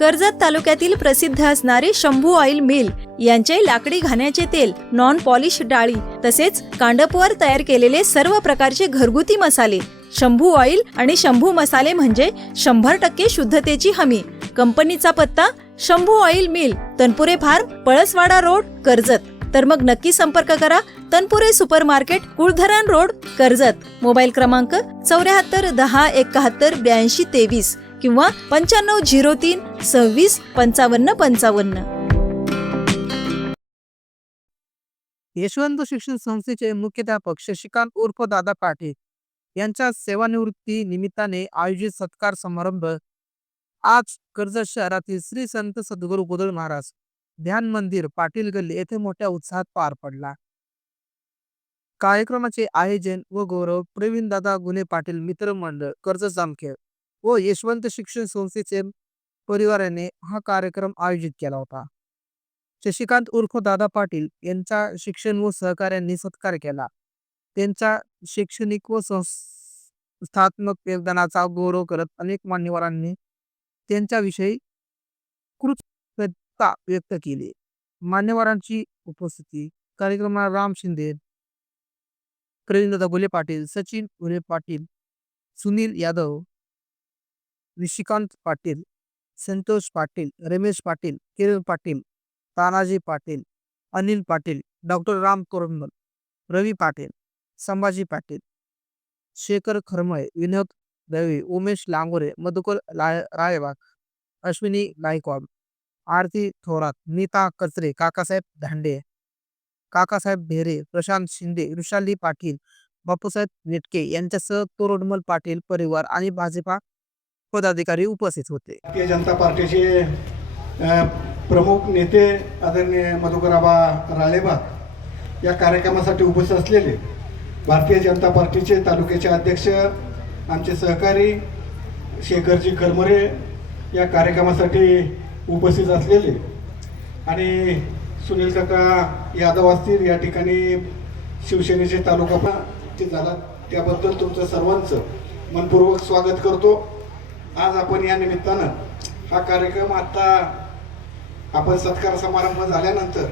कर्जत तालुक्यातील प्रसिद्ध असणारे शंभू ऑइल मिल यांचे लाकडी घाण्याचे तेल नॉन पॉलिश डाळी तसेच कांडपवर तयार केलेले सर्व प्रकारचे घरगुती मसाले शंभू ऑइल आणि शंभू मसाले म्हणजे शंभर टक्के शुद्धतेची हमी. कंपनीचा पत्ता Shambhu oil mill Tanpure farm Palaswada road Karjat. तर मग नक्की संपर्क करा Tanpure super market Kuldharan road Karjat. Mobile क्रमांक चौऱ्याहत्तर दहा एकाहत्तर ब्याऐंशी तेवीस. किंवा पंच्याण्णव झिरो तीन सव्वीस पंचावन्न पंचावन्न. यशवंत शिक्षण संस्थेचे मुख्याध्यापक शशिकांत उर्फ दादा पाटील यांच्या सेवानिवृत्ती निमित्ताने आयोजित सत्कार समारंभ आज कर्जत शहरातील श्री संत सद्गुरू गोदळ महाराज ध्यान मंदिर पाटील गल्ली येथे मोठ्या उत्साहात पार पडला. कार्यक्रमाचे आयोजन व गौरव प्रवीण दादा गुन्हे पाटील मित्रमंडळ कर्ज कर्जत जामखेड. व यशवंत शिक्षण संस्थेचे परिवाराने हा कार्यक्रम आयोजित केला होता. शशिकांत उर्फ दादा पाटील यांचा शिक्षण व सहकार्यांनी सत्कार केला. त्यांच्या शैक्षणिक व संस्थात्मक योगदानाचा गौरव करत अनेक मान्यवरांनी त्यांच्याविषयी कृतज्ञता व्यक्त केली. मान्यवरांची उपस्थिती कार्यक्रमात राम शिंदे प्रवीणदादा गुले पाटील सचिन गुले पाटील सुनील यादव निशिकांत पाटील संतोष पाटील रमेश पाटील किरण पाटील तानाजी पाटील अनिल पाटील डॉक्टर राम कोरंबल रवी पाटील संभाजी पाटील शेखर खरमळे विनोद दवे उमेश लांगोरे मधुकर लाय रायबाग अश्विनी गायकवाड आरती थोरात नीता कचरे काकासाहेब धांडे काकासाहेब भेरे प्रशांत शिंदे वृषाली पाटील बापूसाहेब नेटके यांच्यासह तोरडमल पाटील परिवार आणि भाजपा पदाधिकारी उपस्थित होते. भारतीय जनता पार्टीचे प्रमुख नेते आदरणीय मधुकराबा राळेबा या कार्यक्रमासाठी उपस्थित असलेले भारतीय जनता पार्टीचे तालुक्याचे अध्यक्ष आमचे सहकारी शेखरजी करमरे या कार्यक्रमासाठी उपस्थित असलेले आणि सुनील काका यादव असतील या ठिकाणी शिवसेनेचे तालुका ते झाला त्याबद्दल तुमचं सर्वांचं मनपूर्वक स्वागत करतो. आज आपण या निमित्तानं हा कार्यक्रम आता आपण सत्कार समारंभ झाल्यानंतर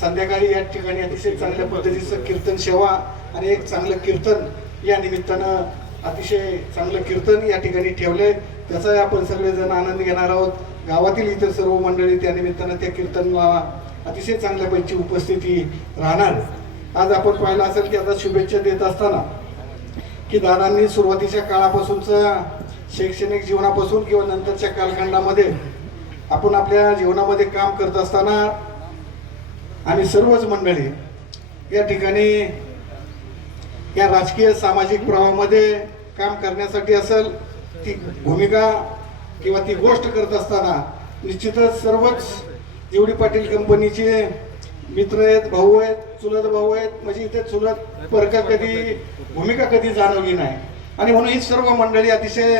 संध्याकाळी या ठिकाणी अतिशय चांगल्या पद्धतीचं कीर्तन सेवा आणि एक चांगलं कीर्तन या निमित्तानं अतिशय चांगलं कीर्तन या ठिकाणी ठेवलंय. त्याचाही आपण सगळेजण आनंद घेणार आहोत. गावातील इतर सर्व मंडळी त्या निमित्तानं त्या कीर्तनाला अतिशय चांगल्यापैकी उपस्थिती राहणार. आज आपण पाहिलं असेल की आता शुभेच्छा देत असताना की दादांनी सुरुवातीच्या काळापासूनचा शैक्षणिक जीवनापासून किंवा नंतरच्या कालखंडामध्ये आपण आपल्या जीवनामध्ये काम करत असताना आणि सर्वच मंडळी या ठिकाणी या राजकीय सामाजिक प्रवाहामध्ये काम करण्यासाठी असेल ती भूमिका किंवा ती गोष्ट करत असताना निश्चितच सर्वच जेवढी पाटील कंपनीचे मित्र आहेत भाऊ आहेत चुलत भाऊ आहेत म्हणजे इथे चुलत परका कधी भूमिका कधी जाणवली नाही. आणि म्हणून ही सर्व मंडळी अतिशय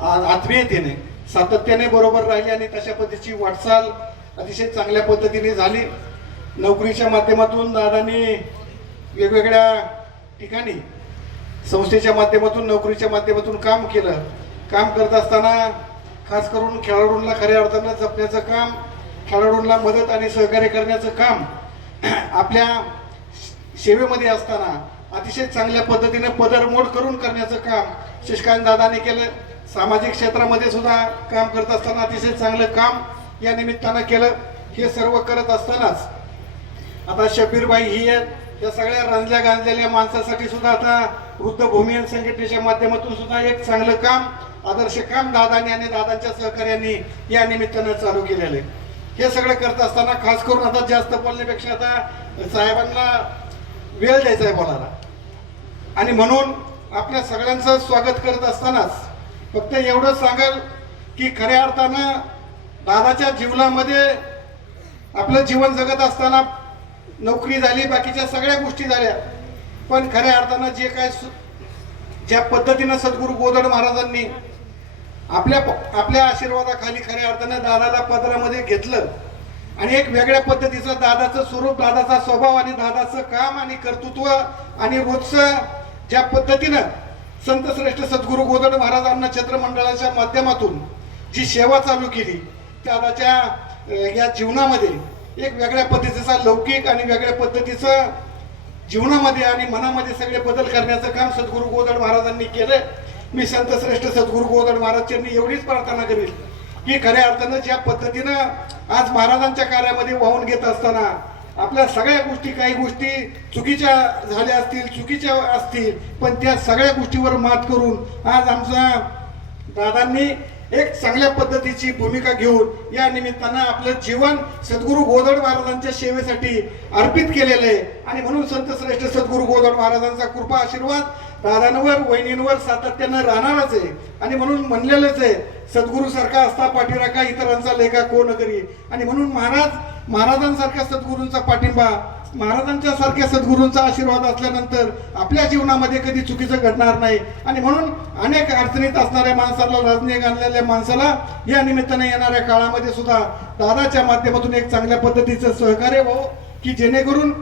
आत्मीयतेने सातत्याने बरोबर राहिली आणि तशा पद्धतीची वाटचाल अतिशय चांगल्या पद्धतीने झाली. नोकरीच्या माध्यमातून दादांनी वेगवेगळ्या ठिकाणी संस्थेच्या माध्यमातून नोकरीच्या माध्यमातून काम केलं. काम करत असताना खास करून खेळाडूंना खऱ्या अर्थानं जपण्याचं काम खेळाडूंना मदत आणि सहकार्य करण्याचं काम आपल्या सेवेमध्ये असताना अतिशय चांगल्या पद्धतीने पदरमोड करून करण्याचं काम शशिकांत दादाने केलं. सामाजिक क्षेत्रामध्ये सुद्धा काम करत असताना अतिशय चांगलं काम या निमित्तानं केलं. हे सर्व करत असतानाच आता शबीरबाई ही आहेत. या सगळ्या रंजल्या गांजलेल्या माणसासाठी सुद्धा आता वृद्ध भूमियन संघटनेच्या माध्यमातून सुद्धा एक चांगलं काम आदर्श काम दादांनी आणि दादांच्या सहकार्यांनी या निमित्तानं चालू केलेलं आहे. हे सगळं करत असताना खास करून आता जास्त बोलण्यापेक्षा आता साहेबांना वेळ द्यायचा आहे बोलायला. आणि म्हणून आपल्या सगळ्यांचं स्वागत करत असतानाच फक्त एवढं सांगाल की खऱ्या अर्थानं दादाच्या जीवनामध्ये आपलं जीवन जगत असताना नोकरी झाली बाकीच्या सगळ्या गोष्टी झाल्या. पण खऱ्या अर्थानं जे काय ज्या पद्धतीनं सद्गुरू गोदड महाराजांनी आपल्या आपल्या आशीर्वादाखाली खऱ्या अर्थानं दादाला पदरामध्ये घेतलं आणि एक वेगळ्या पद्धतीचं दादाचं स्वरूप दादाचा स्वभाव आणि दादाचं काम आणि कर्तृत्व आणि रोजचं ज्या पद्धतीनं संत श्रेष्ठ सद्गुरू गोदड महाराजांना छत्रमंडळाच्या माध्यमातून जी सेवा चालू केली दादाच्या या जीवनामध्ये एक वेगळ्या पद्धतीचा लौकिक आणि वेगळ्या पद्धतीचं जीवनामध्ये आणि मनामध्ये सगळे बदल करण्याचं काम सद्गुरू गोदड महाराजांनी केलं. मी संत श्रेष्ठ सद्गुरू गोदड महाराजांनी एवढीच प्रार्थना करेल की खऱ्या अर्थानं ज्या पद्धतीनं आज महाराजांच्या कार्यामध्ये वाहून घेत असताना आपल्या सगळ्या गोष्टी काही गोष्टी चुकीच्या झाल्या असतील चुकीच्या असतील पण त्या सगळ्या गोष्टीवर मात करून आज आमचा दादांनी एक चांगल्या पद्धतीची भूमिका घेऊन या निमित्तानं आपलं जीवन सद्गुरू गोदड महाराजांच्या सेवेसाठी अर्पित केलेलं आहे. आणि म्हणून संत श्रेष्ठ सद्गुरू गोदड महाराजांचा कृपा आशीर्वाद दादांवर वहिनींवर सातत्यानं राहणारच आहे. आणि म्हणून म्हणलेलंच आहे सद्गुरू सारखा असता पाठीराखा इतरांचा लेखा कोण करी? आणि म्हणून महाराज महाराजांसारख्या सद्गुरूंचा पाठिंबा महाराजांच्या सारख्या सद्गुरूंचा आशीर्वाद असल्यानंतर आपल्या जीवनामध्ये कधी चुकीचं घडणार नाही. आणि म्हणून अनेक अडचणीत असणाऱ्या माणसाला रजने आणलेल्या माणसाला या निमित्ताने येणाऱ्या काळामध्ये सुद्धा दादाच्या माध्यमातून एक चांगल्या पद्धतीचं सहकार्य हो की जेणेकरून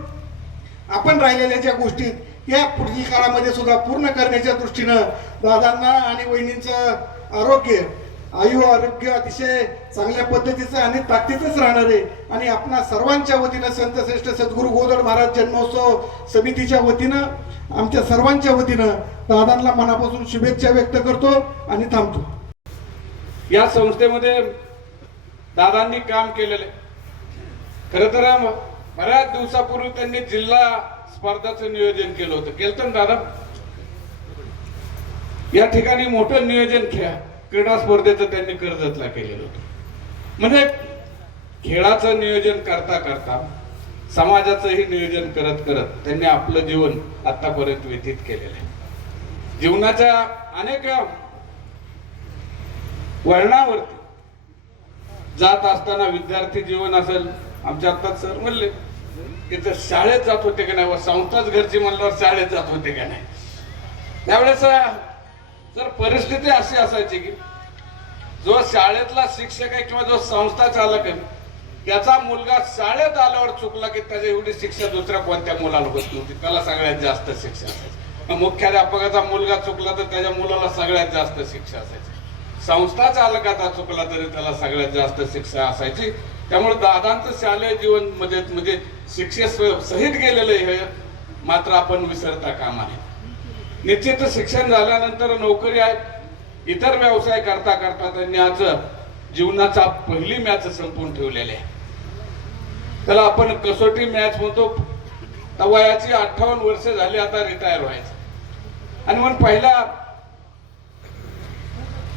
आपण राहिलेल्या ज्या गोष्टीत या पुढील काळामध्ये सुद्धा पूर्ण करण्याच्या दृष्टीनं दादांना आणि वहिनींचं आरोग्य आयु आरोग्य अतिशय चांगल्या पद्धतीचं आणि ताकदीचंच राहणार आहे. आणि आपणा सर्वांच्या वतीनं संत श्रेष्ठ सद्गुरू गोदड महाराज जन्मोत्सव समितीच्या वतीनं आमच्या सर्वांच्या वतीनं दादांना मनापासून शुभेच्छा व्यक्त करतो आणि थांबतो. या संस्थेमध्ये दादांनी काम केलेलं आहे. खरं तर बऱ्याच दिवसापूर्वी त्यांनी जिल्हा स्पर्धाचं नियोजन केलं होतं. केलं ना दादा? या ठिकाणी मोठं नियोजन खेळा क्रीडा स्पर्धेचं त्यांनी कर्जतला केलेलं होतं. म्हणजे खेळाचं नियोजन करता करता समाजाचंही नियोजन करत करत त्यांनी आपलं जीवन आतापर्यंत व्यतीत केलेलं आहे. जीवनाच्या अनेक वळणावरती जात असताना विद्यार्थी जीवन असेल आमच्या आत्ताच सर म्हणले. की तर शाळेत जात होते का नाही? व संस्थाच घरची म्हणल्यावर शाळेत जात होते का नाही? त्यावेळेस जर परिस्थिती अशी असायची की जो शाळेतला शिक्षक आहे किंवा जो संस्था चालक आहे त्याचा मुलगा शाळेत आल्यावर चुकला की त्याची एवढी शिक्षा दुसऱ्या कोणत्या मुलाला होत? नव्हती त्याला सगळ्यात जास्त शिक्षा असायची. मुख्याध्यापकाचा मुलगा चुकला तर त्याच्या मुलाला सगळ्यात जास्त शिक्षा असायची. संस्था चालकाचा चुकला तरी त्याला सगळ्यात जास्त शिक्षा असायची. त्यामुळे दादांचं शालेय जीवनमध्ये म्हणजे शिक्षेस सहित गेलेलं हे मात्र आपण विसरता कामा नये निश्चित शिक्षण झाल्यानंतर नोकरी आहे इतर व्यवसाय करता करता त्यांनी आज जीवनाचा पहिली मॅच संपवून ठेवलेली आहे. त्याला आपण कसोटी मॅच म्हणतो. तर वयाची अठ्ठावन्न वर्ष झाली आता रिटायर व्हायचं. आणि मग पहिल्या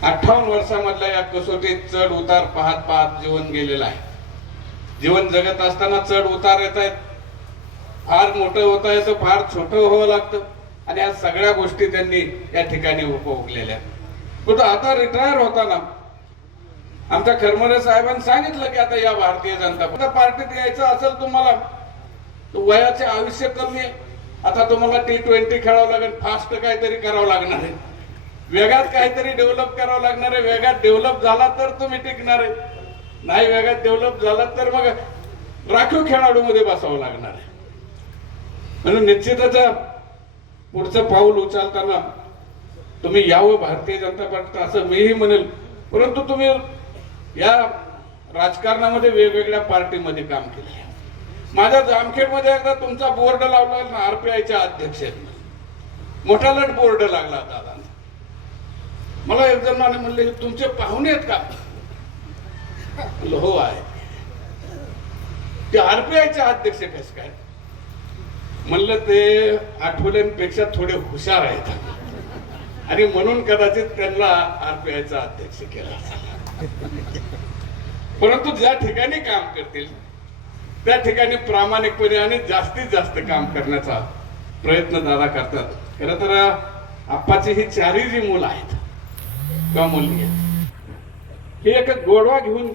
अठ्ठावन्न वर्षामधल्या या कसोटीत चढ उतार पाहत पाहत जीवन गेलेलं आहे. जीवन जगत असताना चढ उतार येत आहेत. फार मोठं होता येतं फार छोटं व्हावं लागतं. आणि या सगळ्या गोष्टी त्यांनी या ठिकाणी उपभोगलेल्या कुठं आता रिटायर होताना आमच्या खरमरे साहेबांनी सांगितलं की आता या भारतीय जनता पक्ष पार्टीत यायचं असेल तुम्हाला वयाचे आयुष्य कमी आहे. आता तुम्हाला टी ट्वेंटी खेळावं लागेल फास्ट काहीतरी करावं लागणार आहे. वेगात काहीतरी डेव्हलप करावं लागणार आहे. वेगात डेव्हलप झाला तर तुम्ही टिकणार आहे. नाही वेगात डेव्हलप झाला तर मग राखीव खेळाडूमध्ये बसावं लागणार. आहे म्हणून निश्चितच पुढचं पाऊल उचलताना तुम्ही यावं भारतीय जनता पक्ष असं मीही म्हणेल. परंतु तुम्ही या राजकारणामध्ये वेगवेगळ्या पार्टीमध्ये काम केले. माझ्या जामखेडमध्ये एकदा तुमचा बोर्ड लावला आरपीआयच्या अध्यक्ष आहेत. मोठा लट बोर्ड लागला दादा मला एक जणांनी म्हणले "हे तुमचे पाहुणे आहेत का? हो आहे. ते आरपीआयचे अध्यक्ष कस काय? म्हणलं ते आठवड्यांपेक्षा थोडे हुशार आहेत. आणि म्हणून कदाचित त्यांना आरपीआयचा अध्यक्ष केला परंतु ज्या ठिकाणी काम करतील त्या ठिकाणी प्रामाणिकपणे आणि जास्तीत जास्त काम करण्याचा प्रयत्न दादा करतात. खरं तर आप्पाची ही चारही जी मुलं आहेत किंवा मुलगी आहेत ही एक गोडवा घेऊन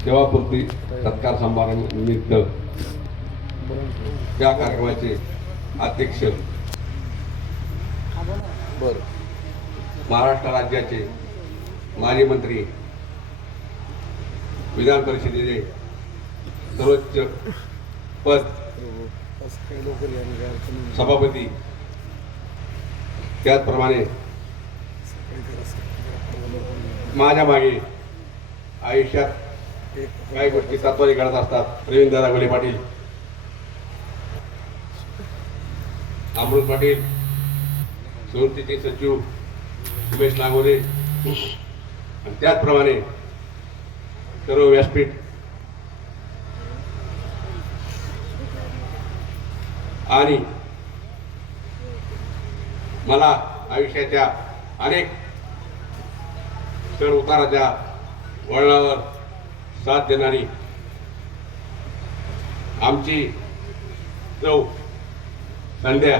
सेवापूर्ती सत्कार समारंभ निमित्त त्या कार्यक्रमाचे अध्यक्ष महाराष्ट्र राज्याचे माजी मंत्री विधान परिषदेचे सर्वोच्च पद सभापती त्याचप्रमाणे माझ्या मागे आयुष्यात काही गोष्टी तत्वाने घडत असतात. प्रवीण दादा पाटील. अमृत पाटील. संस्थेचे सचिव उमेश नागोले आणि त्याचप्रमाणे सर्व व्यासपीठ. आणि मला आयुष्याच्या अनेक चढ उताराच्या वळणावर साथ देणारी आमची चौ संध्या.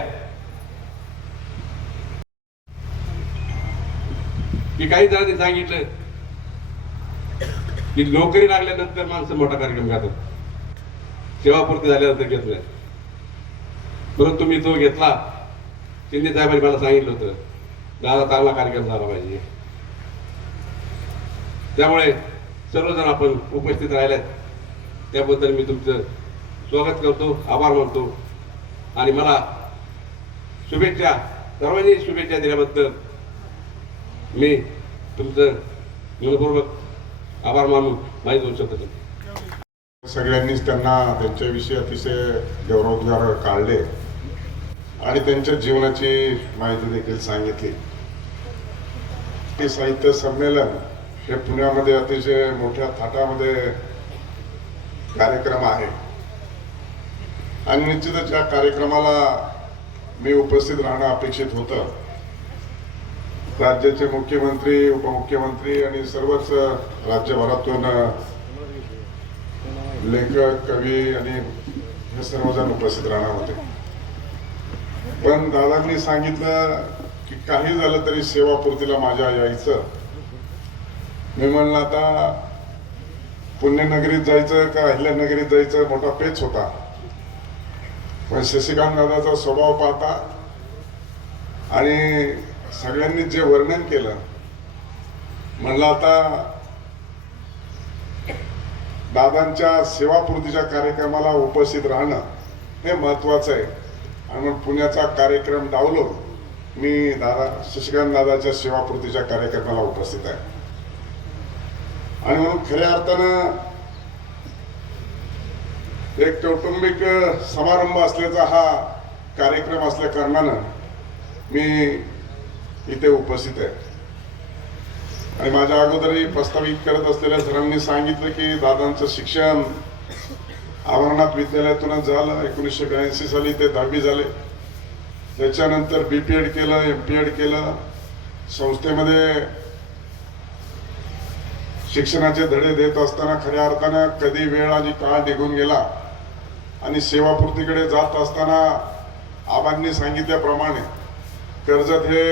की काही जणांनी सांगितलं की नोकरी लागल्यानंतर माणसं मोठा कार्यक्रम घेतात सेवापूर्ती झाल्यानंतर घेतलं परंतु मी तो घेतला. शिंदे साहेबांनी मला सांगितलं होतं दादा चांगला कार्यक्रम झाला पाहिजे. त्यामुळे सर्वजण आपण उपस्थित राहिल्यात. त्याबद्दल मी तुमचं स्वागत करतो आभार मानतो. आणि मला शुभेच्छा सर्वांनी शुभेच्छा दिल्याबद्दल मी तुमचं मनपूर्वक आभार मानून माझी दोन शब्द सगळ्यांनीच त्यांना त्यांच्याविषयी अतिशय गौरवोद्गार काढले आणि त्यांच्या जीवनाची माहिती देखील सांगितली. ते साहित्य संमेलन हे पुण्यामध्ये अतिशय मोठ्या थाटामध्ये कार्यक्रम आहे. आणि निश्चितच या कार्यक्रमाला मी उपस्थित राहणं अपेक्षित होतं. राज्याचे मुख्यमंत्री उपमुख्यमंत्री आणि सर्वच राज्यभरातून लेखक कवी आणि हे सर्वजण उपस्थित राहणार होते. पण दादांनी सांगितलं की काही झालं तरी सेवापूर्तीला माझ्या यायचं. मी म्हणलं आता पुण्यनगरीत जायचं का अहिल्यानगरीत जायचं? मोठा पेच होता. पण शशिकांत दादाचा स्वभाव पाहता आणि सगळ्यांनी जे वर्णन केलं म्हणलं आता दादांच्या सेवापूर्तीच्या कार्यक्रमाला उपस्थित राहणं हे महत्वाचं आहे. आणि मग पुण्याचा कार्यक्रम डावलो मी दादा शशिकांत दादाच्या सेवापूर्तीच्या कार्यक्रमाला उपस्थित आहे. आणि म्हणून खऱ्या अर्थानं एक कौटुंबिक समारंभ असल्याचा हा कार्यक्रम असल्या कारणानं मी इथे उपस्थित आहे. आणि माझ्या अगोदरही प्रस्तावित करत असलेल्या सरांनी सांगितलं की दादांचं शिक्षण अमरनाथ विद्यालयातूनच झालं. एकोणीसशे ब्याऐंशी साली ते दहावी झाले. त्याच्यानंतर बी पी एड केलं एम पी एड केलं. संस्थेमध्ये शिक्षणाचे धडे देत असताना खऱ्या अर्थानं कधी वेळ आणि काळ निघून गेला आणि सेवापूर्तीकडे जात असताना आबांनी सांगितल्याप्रमाणे कर्जत हे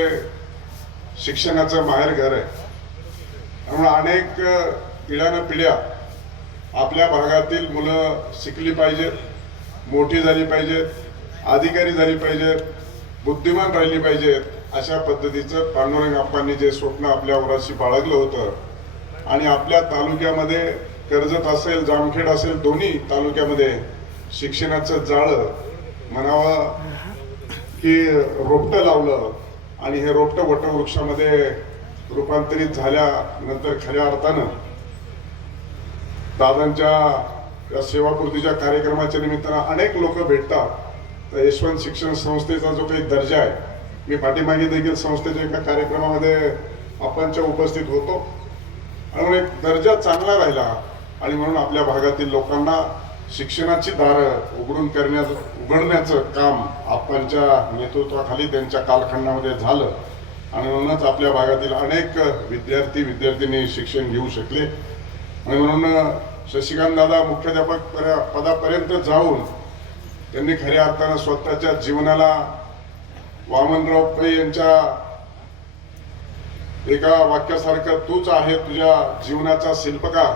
शिक्षणाचं माहेर घर आहे. त्यामुळे अनेक पिढ्यानं पिढ्या आपल्या भागातील मुलं शिकली पाहिजेत मोठी झाली पाहिजेत अधिकारी झाली पाहिजेत बुद्धिमान राहिली पाहिजेत अशा पद्धतीचं पांडुरंग आप्पांनी जे स्वप्न आपल्या वराशी बाळगलं होतं आणि आपल्या तालुक्यामध्ये कर्जत असेल जामखेड असेल दोन्ही तालुक्यामध्ये शिक्षणाचं जाळं म्हणावं की रोपटं लावलं आणि हे रोपटं वटवृक्षामध्ये रूपांतरित झाल्यानंतर खऱ्या अर्थानं दादांच्या या सेवापूर्तीच्या कार्यक्रमाच्या निमित्तानं अनेक लोक भेटतात. तर यशवंत शिक्षण संस्थेचा जो काही दर्जा आहे मी पाठीमागे देखील संस्थेच्या एका कार्यक्रमामध्ये आपणच्या उपस्थित होतो. आणि एक दर्जा चांगला राहिला आणि म्हणून आपल्या भागातील लोकांना शिक्षणाची दारं उघडून करण्याचं उघडण्याचं काम आपणच्या नेतृत्वाखाली त्यांच्या कालखंडामध्ये झालं. आणि म्हणूनच आपल्या भागातील अनेक विद्यार्थी विद्यार्थिनी शिक्षण घेऊ शकले. आणि म्हणून शशिकांत दादा मुख्याध्यापक पदापर्यंत जाऊन त्यांनी खऱ्या अर्थानं स्वतःच्या जीवनाला वामनराव पै यांच्या एका वाक्यासारखं तूच आहे तुझ्या जीवनाचा शिल्पकार.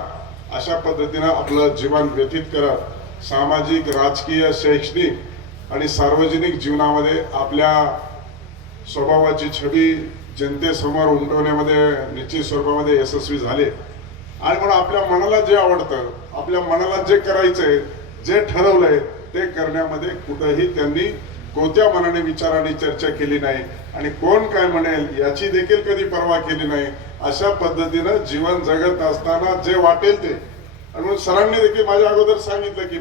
अशा पद्धतीनं आपलं जीवन व्यतीत करत सामाजिक राजकीय शैक्षणिक आणि सार्वजनिक जीवनामध्ये आपल्या स्वभावाची छबी जनतेसमोर उमटवण्यामध्ये निश्चित स्वरूपामध्ये यशस्वी झाले. आणि म्हणून आपल्या मनाला जे आवडतं आपल्या मनाला जे करायचंय जे ठरवलंय ते करण्यामध्ये कुठंही त्यांनी कोणत्या मनाने विचाराने चर्चा केली नाही. आणि कोण काय म्हणेल याची देखील कधी पर्वा केली नाही अशा पद्धतीनं जीवन जगत असताना जे वाटेल ते. आणि म्हणून सरांनी देखील माझ्या अगोदर सांगितलं की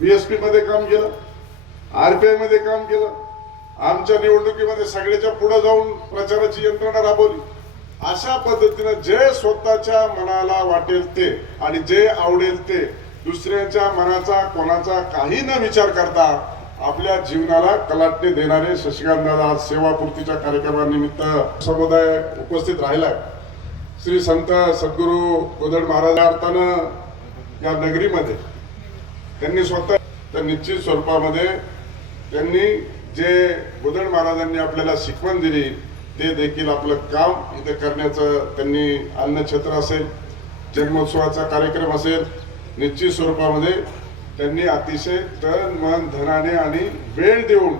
बीएसपी मध्ये काम केलं आरपीआयमध्ये काम केलं आमच्या निवडणुकीमध्ये सगळ्याच्या पुढे जाऊन प्रचाराची यंत्रणा राबवली. अशा पद्धतीनं जे स्वतःच्या मनाला वाटेल ते आणि जे आवडेल ते दुसऱ्याच्या मनाचा कोणाचा काही न विचार करता आपल्या जीवनाला कलाटणी देणारे शशिकांत दादा आज सेवापूर्तीच्या कार्यक्रमानिमित्त समुदाय उपस्थित राहिला श्री संत सद्गुरू गोदड महाराजा अर्थानं या नगरीमध्ये त्यांनी स्वतः तर निश्चित स्वरूपामध्ये त्यांनी जे गोदड महाराजांनी आपल्याला शिकवण दिली ते देखील आपलं काम इथे करण्याचं त्यांनी अन्नक्षेत्र असेल जन्मोत्सवाचा कार्यक्रम असेल निश्चित स्वरूपामध्ये त्यांनी अतिशय तन मन धनाने आणि वेळ देऊन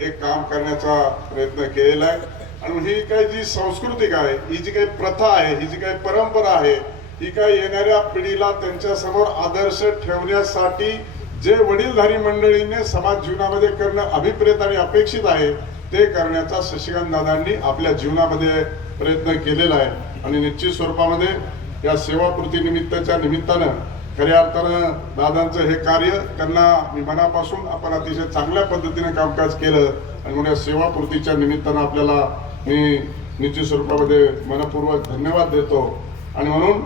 हे काम करण्याचा प्रयत्न केलेला आहे. आणि ही काही जी सांस्कृतिक आहे ही जी काही प्रथा आहे ही जी काही परंपरा आहे ही काही येणाऱ्या पिढीला त्यांच्यासमोर आदर्श ठेवण्यासाठी जे वडीलधारी मंडळीने समाज जीवनामध्ये करणं अभिप्रेत आणि अपेक्षित आहे ते करण्याचा शशिकांत दादांनी आपल्या जीवनामध्ये प्रयत्न केलेला आहे. आणि निश्चित स्वरूपामध्ये या सेवापूर्ती निमित्ताच्या निमित्तानं खऱ्या अर्थानं दादांचं हे कार्य त्यांना मी मनापासून आपण अतिशय चांगल्या पद्धतीने कामकाज केलं आणि म्हणून या सेवापूर्तीच्या निमित्तानं आपल्याला मी निश्चित स्वरूपामध्ये मनपूर्वक धन्यवाद देतो. आणि म्हणून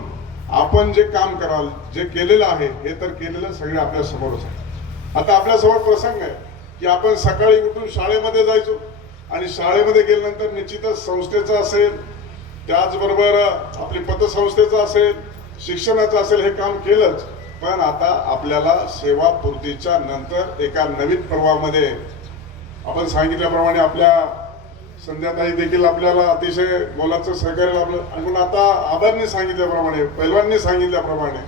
आपण जे काम कराल जे केलेलं आहे हे तर केलेलं सगळे आपल्या समोरच आहे. आता आपल्यासमोर प्रसंग आहे की आपण सकाळी उठून शाळेमध्ये जायचो आणि शाळेमध्ये गेल्यानंतर निश्चितच संस्थेचं असेल त्याचबरोबर आपली पतसंस्थेचं असेल शिक्षणाचं असेल हे काम केलंच पण आता आपल्याला सेवा पूर्तीच्या नंतर एका नवीन प्रवाहामध्ये आपण सांगितल्याप्रमाणे आपल्या संध्याताई देखील आपल्याला अतिशय मोलाचं सहकार्य लाभलं. आणि म्हणून आता आबांनी सांगितल्याप्रमाणे पैलवांनी सांगितल्याप्रमाणे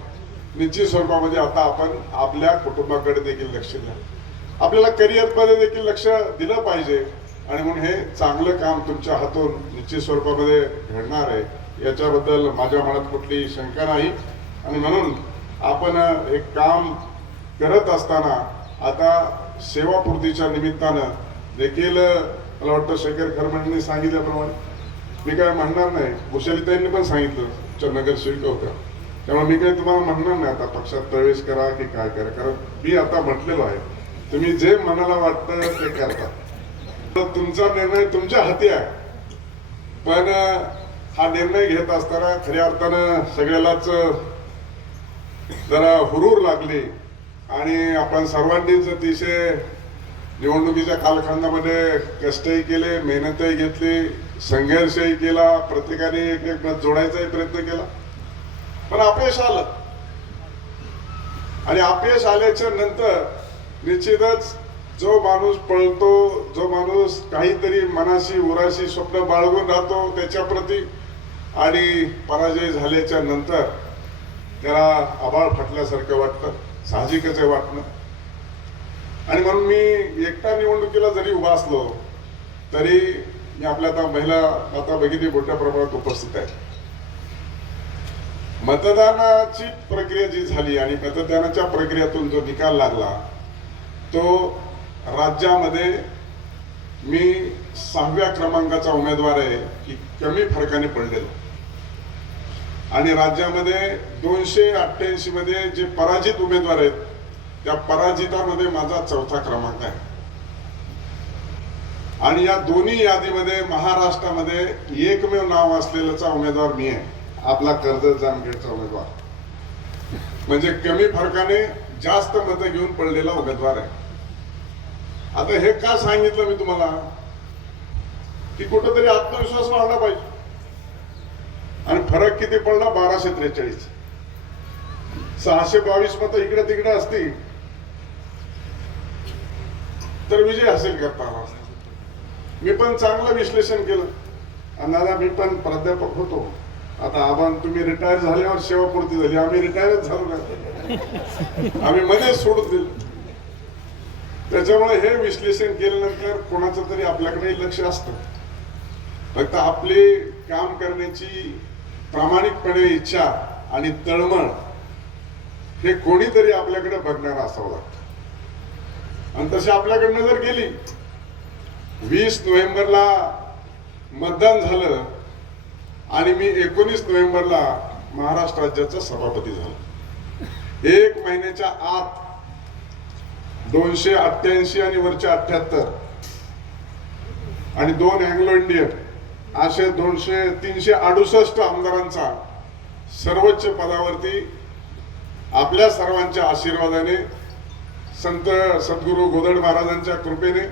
निश्चित स्वरूपामध्ये आता आपण आपल्या कुटुंबाकडे देखील लक्ष द्या. आपल्याला करिअरमध्ये देखील लक्ष दिलं पाहिजे. आणि म्हणून हे चांगलं काम तुमच्या हातून निश्चित स्वरूपामध्ये घडणार आहे. याच्याबद्दल माझ्या मनात कुठली शंका नाही. आणि म्हणून आपण एक काम करत असताना आता सेवापूर्तीच्या निमित्तानं देखील मला वाटतं शेखर खरमणींनी सांगितल्याप्रमाणे मी काय म्हणणार नाही. भूषलिताईंनी पण सांगितलं तुमच्या नगरसेविका होत्या. त्यामुळे मी काही तुम्हाला म्हणणार नाही आता पक्षात प्रवेश करा की काय करा. कारण मी आता म्हटलेलो आहे तुम्ही जे मनाला वाटतं ते करता. तर तुमचा निर्णय तुमच्या हाती आहे. पण हा निर्णय घेत असताना खऱ्या अर्थानं सगळ्यालाच जरा हुरूर लागली. आणि आपण सर्वांनीच अतिशय निवडणुकीच्या कालखंडामध्ये कष्टही केले मेहनतही घेतली संघर्षही केला प्रत्येकाने एक एक मत जोडायचाही प्रयत्न केला. पण अपयश आलं. आणि अपयश आल्याच्यानंतर निश्चितच जो माणूस पळतो जो माणूस काहीतरी मनाशी उराशी स्वप्न बाळगून राहतो त्याच्या प्रती आणि पराजय झाल्याच्यानंतर त्याला आभाळ फाटल्यासारखं वाटतं साहजिकच आहे वाटणं. आणि म्हणून मी एकटा निवडणुकीला जरी उभा असलो तरी मी आपल्या आता महिला आता भगिनी मोठ्या प्रमाणात उपस्थित आहे. मतदानाची प्रक्रिया जी झाली आणि मतदानाच्या प्रक्रियेतून जो निकाल लागला तो राज्यामध्ये मी सहाव्या क्रमांकाचा उमेदवार आहे की कमी फरकाने पडलेला. आणि राज्यामध्ये दोनशे अठ्ठ्याऐंशी मध्ये जे पराजित उमेदवार आहेत त्या पराजितामध्ये माझा चौथा क्रमांक आहे. आणि या दोन्ही यादीमध्ये महाराष्ट्रामध्ये एकमेव नाव असलेल्याचा उमेदवार मी आहे. आपला कर्जत जामखेडचा उमेदवार. म्हणजे कमी फरकाने जास्त मतं घेऊन पडलेला उमेदवार आहे. आता हे का सांगितलं मी तुम्हाला? की कुठंतरी आत्मविश्वास वाढला पाहिजे. आणि फरक किती पडला? बाराशे त्रेचाळीस. सहाशे बावीस मत इकडे तिकडे असतील. तर विजय हासिल करता आला मी पण चांगलं विश्लेषण केलं. आणि दादा मी पण प्राध्यापक होतो. आता आव्हान तुम्ही रिटायर झाल्यावर सेवापूर्ती झाली. आम्ही रिटायरच झालो ना आम्ही मध्येच सोडून दिलं. त्याच्यामुळे हे विश्लेषण केल्यानंतर कोणाचं तरी आपल्याकडे लक्ष असतं. फक्त आपले काम करण्याची प्रामाणिकपणे इच्छा आणि तळमळ हे कोणीतरी आपल्याकडे बघणार असावं लागतं. आणि तशी आपल्याकडनं जर गेली वीस नोव्हेंबरला मतदान झालं आणि मी एकोणीस नोव्हेंबरला महाराष्ट्र राज्याचा सभापती झालो. एक महिन्याच्या आत दोनशे अठ्ठ्याऐंशी आणि वरचे अठ्ठ्याहत्तर आणि दोन अँग्लो इंडियन असे दोनशे तीनशे अडुसष्ट आमदारांचा सर्वोच्च पदावरती आपल्या सर्वांच्या आशीर्वादाने संत सद्गुरू गोदड महाराजांच्या कृपेने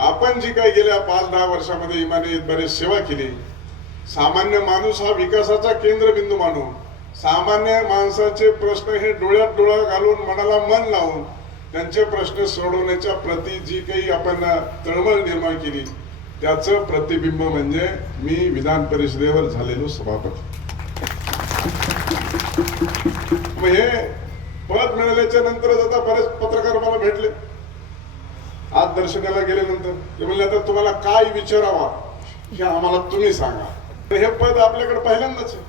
आपण जी काही गेल्या पाच दहा वर्षामध्ये इमाने बरेच सेवा केली सामान्य माणूस हा विकासाचा केंद्रबिंदू मानून सामान्य माणसाचे प्रश्न हे डोळ्यात डोळा घालून मनाला मन लावून त्यांचे प्रश्न सोडवण्याच्या प्रती जी काही आपण तळमळ निर्माण केली त्याचं प्रतिबिंब म्हणजे मी विधान परिषदेवर झालेलो सभापती. मग हे पद मिळाल्याच्या नंतरच आता बरेच पत्रकार मला भेटले. आज दर्शनाला गेल्यानंतर. ते म्हणले आता तुम्हाला काय विचारावा हे आम्हाला तुम्ही सांगा. तर हे पद आपल्याकडे पहिल्यांदाच आहे.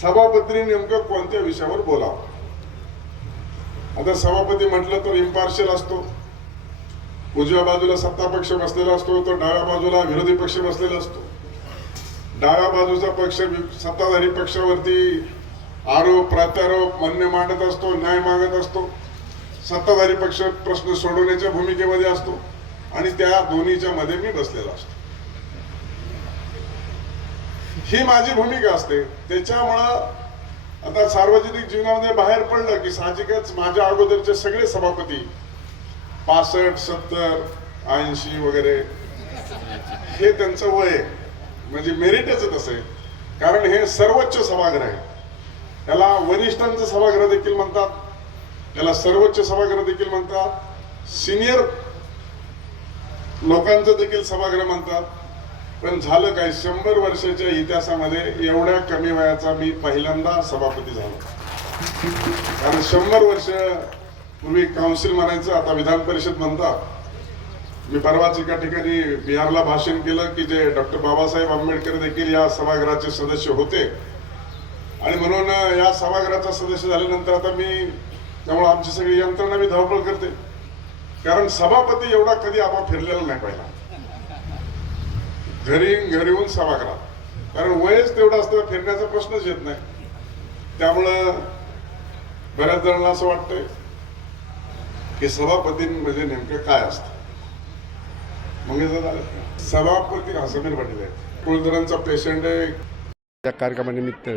सभापतीने नेमकं कोणत्या विषयावर बोलावं? आता सभापती म्हटलं तर इम्पार्शियल असतो. उजव्या बाजूला सत्ता पक्ष बसलेला असतो तर डाव्या बाजूला विरोधी पक्ष बसलेला असतो. डाव्या बाजूचा पक्ष सत्ताधारी पक्षावरती आरोप प्रत्यारोप मान्य मांडत असतो न्याय मागत असतो. सत्ताधारी पक्ष प्रश्न सोडवण्याच्या भूमिकेमध्ये असतो आणि त्या दोन्हीच्या मध्ये मी बसलेला असतो. ही माझी भूमिका असते. त्याच्यामुळं आता सार्वजनिक जीवनामध्ये बाहेर पडलं की साहजिकच माझ्या अगोदरचे सगळे सभापती पासष्ट सत्तर ऐंशी वगैरे. हे त्यांचं वय आहे. म्हणजे मेरिटच तसं. आहे कारण हे सर्वोच्च सभागृह आहे. त्याला वरिष्ठांचं सभागृह देखील म्हणतात. त्याला सर्वोच्च सभागृह देखील म्हणतात. सिनियर लोकांचं देखील सभागृह म्हणतात. पण झालं काय? शंभर वर्षाच्या इतिहासामध्ये एवढ्या कमी वयाचा मी पहिल्यांदा सभापती झालो. कारण शंभर वर्ष पूर्वी काउन्सिल म्हणायचं आता विधान परिषद म्हणतात मी परवाच एका ठिकाणी बिहारला भाषण केलं की जे डॉक्टर बाबासाहेब आंबेडकर देखील या सभागृहाचे सदस्य होते. आणि म्हणून या सभागृहाचा सदस्य झाल्यानंतर आता मी त्यामुळे आमची सगळी यंत्रणा मी धावपळ करते. कारण सभापती एवढा कधी आपण फिरलेला नाही पहिला. घरी घरी येऊन सभागृहात कारण वयच तेवढं असतं फिरण्याचा प्रश्नच येत नाही. त्यामुळं बऱ्याच जणांना असं वाटतंय की सभापती म्हणजे नेमकं काय असतं? मग सभापती हसमीर पाटील आहेत. कुळधरांचा पेशंट आहे. त्या कार्यक्रमानिमित्त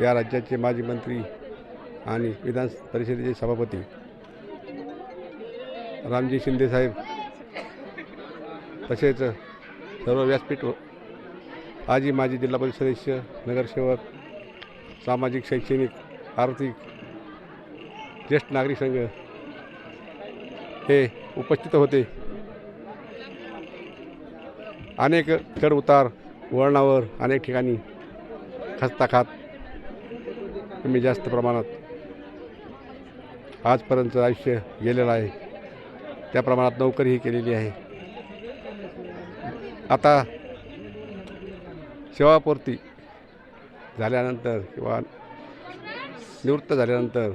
या राज्याचे माजी मंत्री आणि विधान परिषदेचे सभापती रामजी शिंदे साहेब तसेच सर्व व्यासपीठ व- आजी माजी जिल्हा परिषद सदस्य नगरसेवक सामाजिक शैक्षणिक आर्थिक ज्येष्ठ नागरिक संघ हे उपस्थित होते. अनेक चढउतार वळणावर अनेक ठिकाणी खस्ता खात कमी जास्त प्रमाणात आजपर्यंतचं आयुष्य गेलेलं आहे. त्या प्रमाणात नोकरीही केलेली आहे. आता सेवापूर्ती झाल्यानंतर किंवा निवृत्त झाल्यानंतर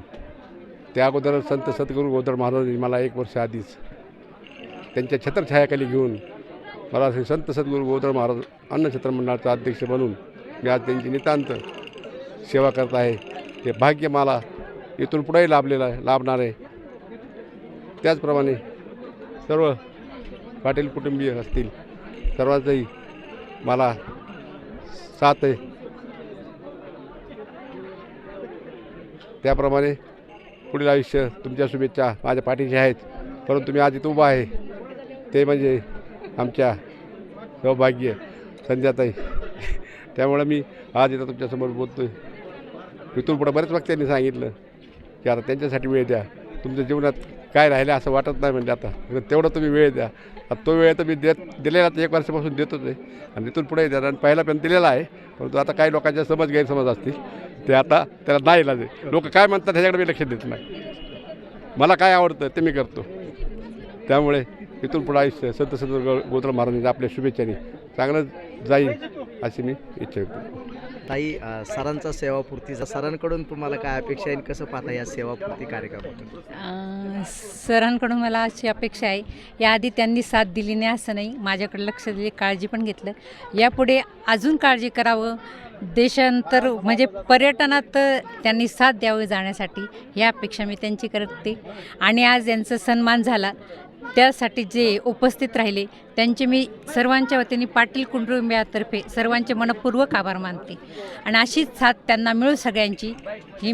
त्या अगोदर संत सद्गुरू गोदर महाराजांनी मला एक वर्ष आधीच त्यांच्या छत्रछायाखाली घेऊन मला श्री संत सद्गुरू गोदर महाराज अन्नछत्र मंडळाचा अध्यक्ष बनून मी आज त्यांची नितांत सेवा करत आहे. ते भाग्य मला इथून पुढेही लाभलेलं आहे लाभणार आहे. त्याचप्रमाणे सर्व पाटील कुटुंबीय असतील सर्वांचाही मला साथ आहे. त्याप्रमाणे पुढील आयुष्य तुमच्या शुभेच्छा माझ्या पाठीशी आहेत. परंतु मी आज इथं उभा आहे. ते म्हणजे आमच्या सौभाग्य संध्याताई. त्यामुळं मी आज इथं तुमच्यासमोर बोलतो आहे इथून पुढं बरेच वक्त्यांनी सांगितलं की आता त्यांच्यासाठी वेळ द्या. तुमच्या जीवनात काय राहिलं असं वाटत नाही म्हणजे आता. तेवढं तुम्ही वेळ द्या. आता तो वेळ तर मी देत दिलेला तर एक वर्षापासून देतोच आहे. आणि तिथून पुढे द्या. आणि पहिला पण दिलेला आहे. परंतु आता काही लोकांच्या समज गैरसमज असतील. ते आता त्याला नाही इलाज आहे लोक काय म्हणतात ह्याच्याकडे मी लक्ष देत नाही. मला काय आवडतं ते मी करतो. त्यामुळे इथून पुढे आयुष्य संत संत गोत्र महाराजांच्या आपल्या शुभेच्छाने चांगलं जाईल अशी मी इच्छा करतो. ताई अ, सरांचा सेवापूर्तीचा सरांकडून तुम्हाला काय अपेक्षा आहे आणि कसं पाहता या सेवापूर्ती कार्यक्रमातून? अं, सरांकडून मला अशी अपेक्षा आहे. याआधी त्यांनी साथ दिली नाही असं नाही. माझ्याकडे लक्ष दिले काळजी पण घेतलं. यापुढे अजून काळजी करावं देशांतर म्हणजे पर्यटनात त्यांनी साथ द्यावी जाण्यासाठी या अपेक्षा मी त्यांची करते. आणि आज यांचा सन्मान झाला त्यासाठी जे उपस्थित राहिले त्यांचे मी सर्वांच्या वतीने पाटील कुटुंबियातर्फे सर्वांचे मनपूर्वक आभार मानते. आणि अशीच साथ त्यांना मिळू सगळ्यांची ही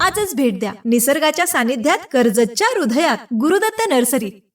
आजच भेट द्या. निसर्गाच्या सानिध्यात कर्जतच्या हृदयात. गुरुदत्त नर्सरी.